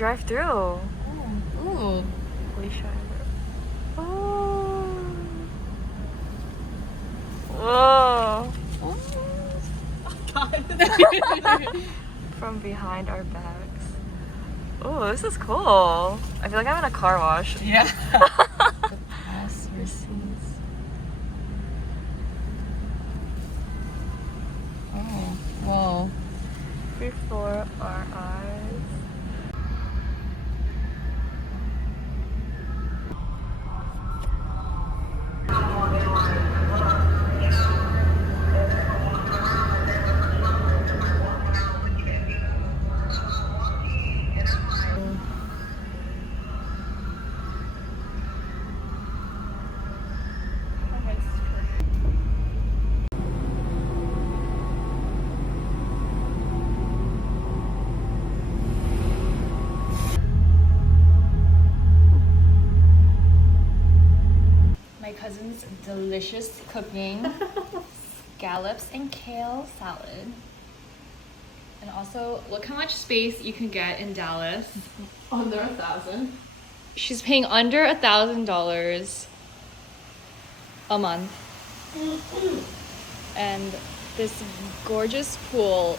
drive through. Oh. Ooh. Oh. Whoa. From behind our backs. Oh, this is cool. I feel like I'm in a car wash. Yeah. The pass receipts. Oh, whoa. Before our eyes. My cousin's delicious cooking. Scallops and kale salad. And also, look how much space you can get in Dallas. Under 1,000. She's paying under $1,000 a month. And this gorgeous pool.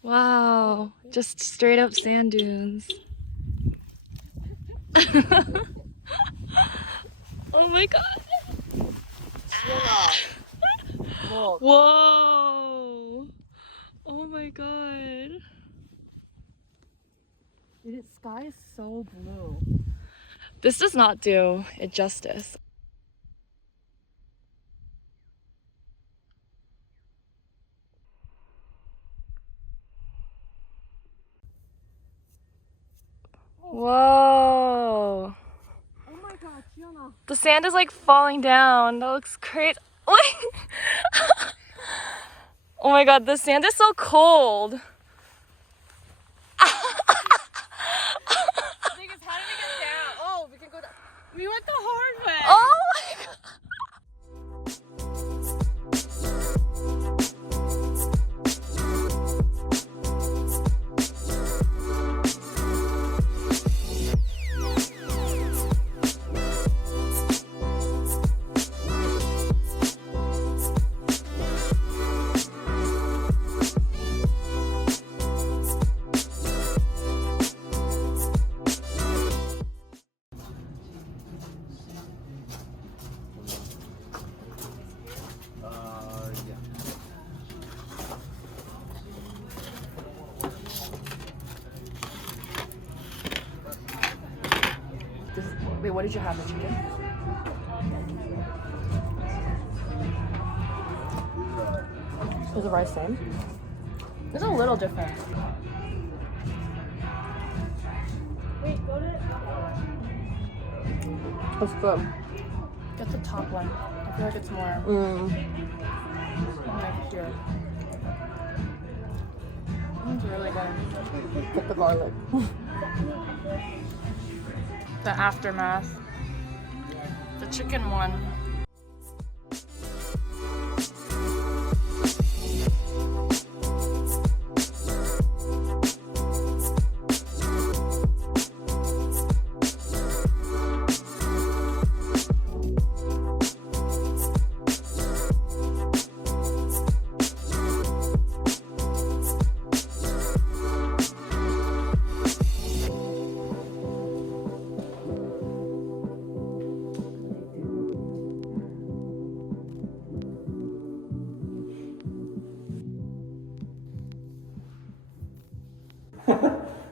Wow, just straight up sand dunes. Oh my god. Whoa. Oh my god. Dude, the sky is so blue. This does not do it justice. Whoa. Oh my god, Fiona. The sand is like falling down. That looks great. Oh my god, the sand is so cold. How did we get down? Oh, we can go down. We went the hard way. Oh my god. Wait, what did you have? The chicken? Is the rice same? It's a little different. Wait, go to it. It's good. Get the top one. I feel like it's more like here. It's really good. Get the garlic. The aftermath. The chicken one.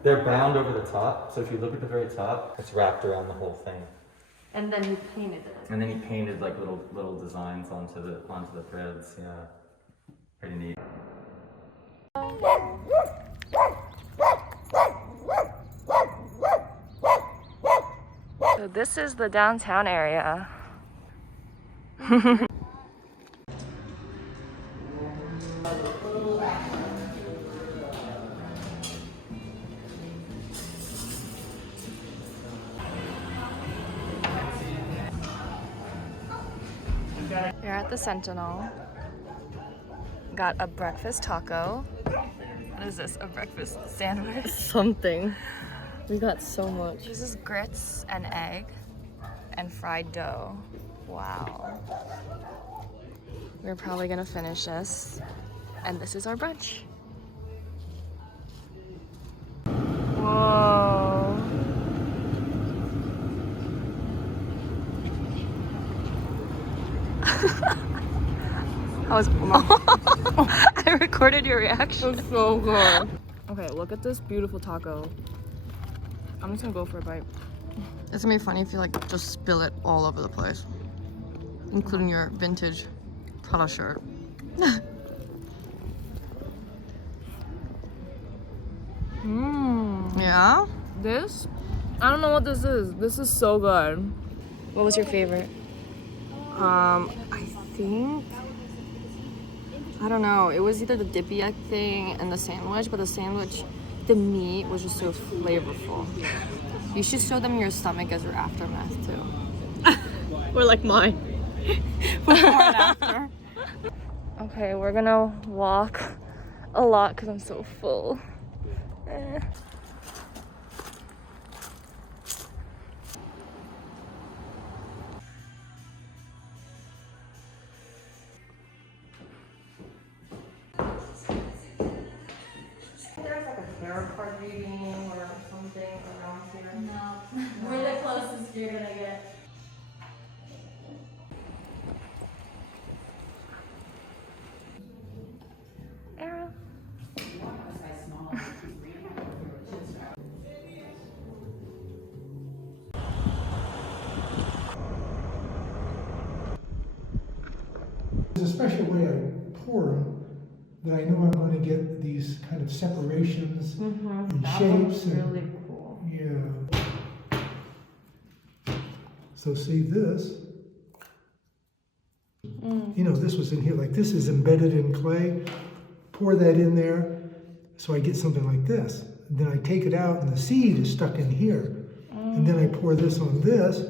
They're bound over the top, so if you look at the very top, it's wrapped around the whole thing. And then you painted it. And then he painted like little designs onto the threads. Yeah, pretty neat. So this is the downtown area. We're at the Sentinel. Got a breakfast taco. What is this? A breakfast sandwich? Something. We got so much. This is grits and egg and fried dough. Wow. We're probably gonna finish this. And this is our brunch. Whoa. I was. I recorded your reaction. It's so good. Okay, look at this beautiful taco. I'm just gonna go for a bite. It's gonna be funny if you like just spill it all over the place, including your vintage Prada shirt. Yeah? This? I don't know what this is. This is so good. What was your favorite? I think, I don't know. It was either the dippy egg thing and the sandwich, but the sandwich, the meat was just so flavorful. You should show them your stomach as your aftermath too. Or like mine. Before and after. Okay, we're gonna walk a lot because I'm so full. There's like a tarot card reading or something around here. No, we're the closest you're gonna get. Arrow. There's a special way I pour them that I know I'm going to get these kind of separations and shapes. Really cool. Yeah. So see this? You know, this was in here, like this is embedded in clay. Pour that in there, so I get something like this. Then I take it out and the seed is stuck in here. And then I pour this on this.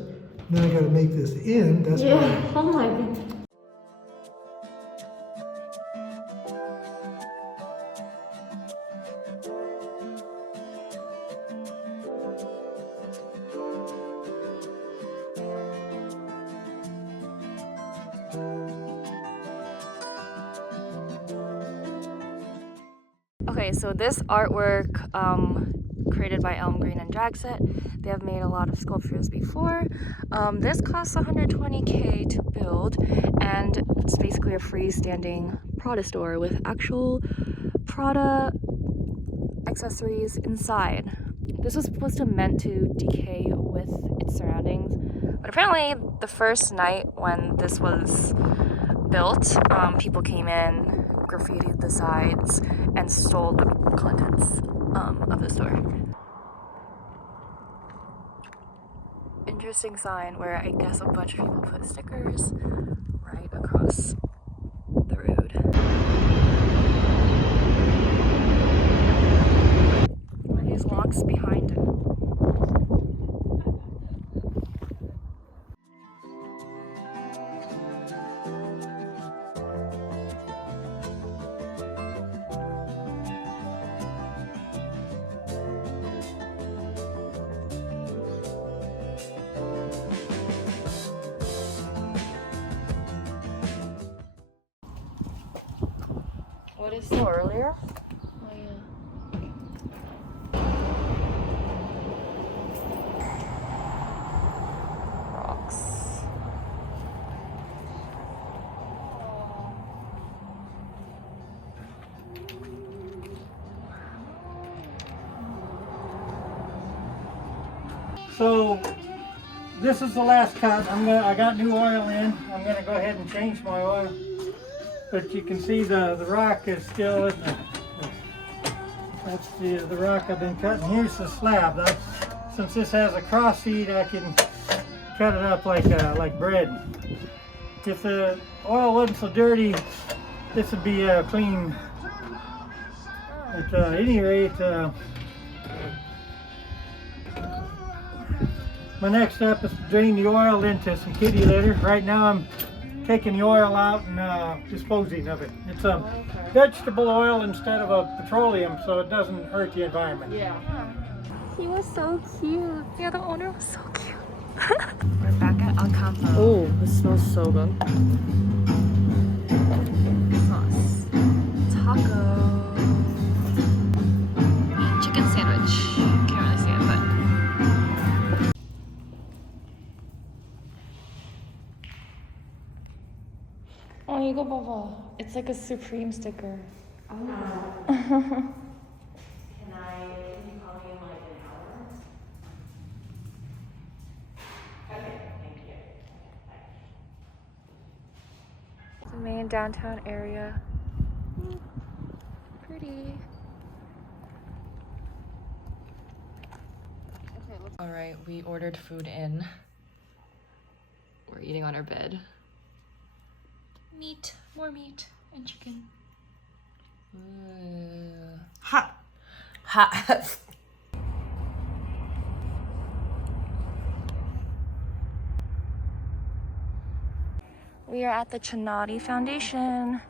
Then I got to make this end. That's why. Oh my god. Okay, so this artwork created by Elm Green and Dragset. They have made a lot of sculptures before. This costs $120K to build, and it's basically a freestanding Prada store with actual Prada accessories inside. This was supposed to meant to decay with its surroundings, but apparently the first night when this was built, people came in, graffitied the sides, and stole the contents of the store. Interesting sign where I guess a bunch of people put stickers right across the road. Are these locks behind it? What is so earlier? Oh yeah. Rocks. So this is the last cut. I got new oil in. I'm gonna go ahead and change my oil. But you can see the rock is still in the, that's the rock I've been cutting. Here's the slab. Since this has a cross feed, I can cut it up like bread. If the oil wasn't so dirty, this would be clean. At any rate, my next step is to drain the oil into some kitty litter. Right now I'm taking the oil out and disposing of it. It's a vegetable oil instead of a petroleum, so it doesn't hurt the environment. Yeah. He was so cute. Yeah, the owner was so cute. We're back at campo. Oh, this smells so good. Sauce. Taco. Chicken sandwich. Can't really see it, but. Oh, you go, Baba. It's like a Supreme sticker. Oh. The main downtown area. Pretty. All right, we ordered food in. We're eating on our bed. Meat. More meat and chicken. Hot. Hot. We are at the Chinati Foundation.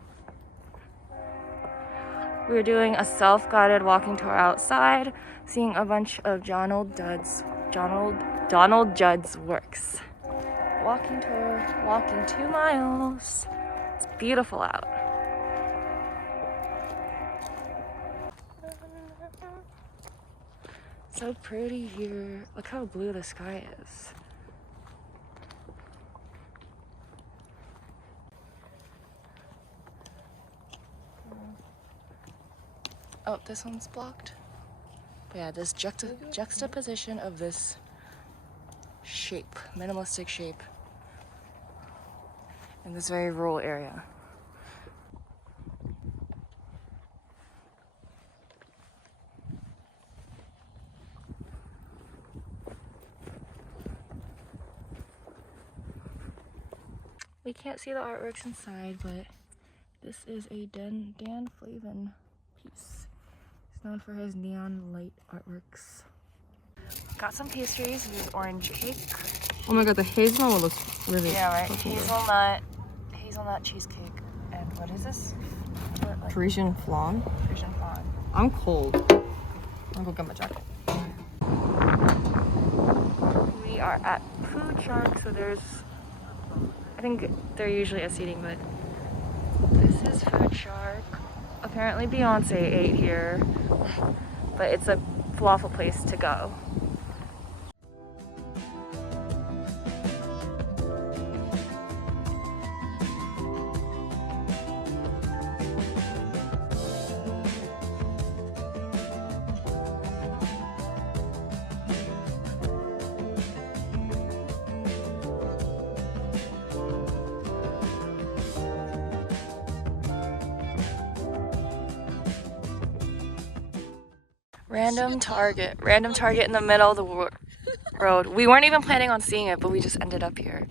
We're doing a self-guided walking tour outside, seeing a bunch of Donald Judd's works. Walking tour, walking 2 miles. It's beautiful out. So pretty here. Look how blue the sky is. Oh, this one's blocked. But yeah, this juxtaposition of this shape, minimalistic shape, in this very rural area. We can't see the artworks inside, but this is a Dan Flavin piece. He's known for his neon light artworks. Got some pastries. Here's orange cake. Oh my god, the hazelnut one looks really fucking good. Hazelnut cheesecake. And what is this? Like Parisian flan. Parisian flan. I'm cold. I'm gonna go get my jacket. We are at Food Shark, so there's, I think they're usually a seating, but this is Food Shark. Apparently Beyonce ate here, but it's a falafel place to go. Random Target in the middle of the road. We weren't even planning on seeing it, but we just ended up here.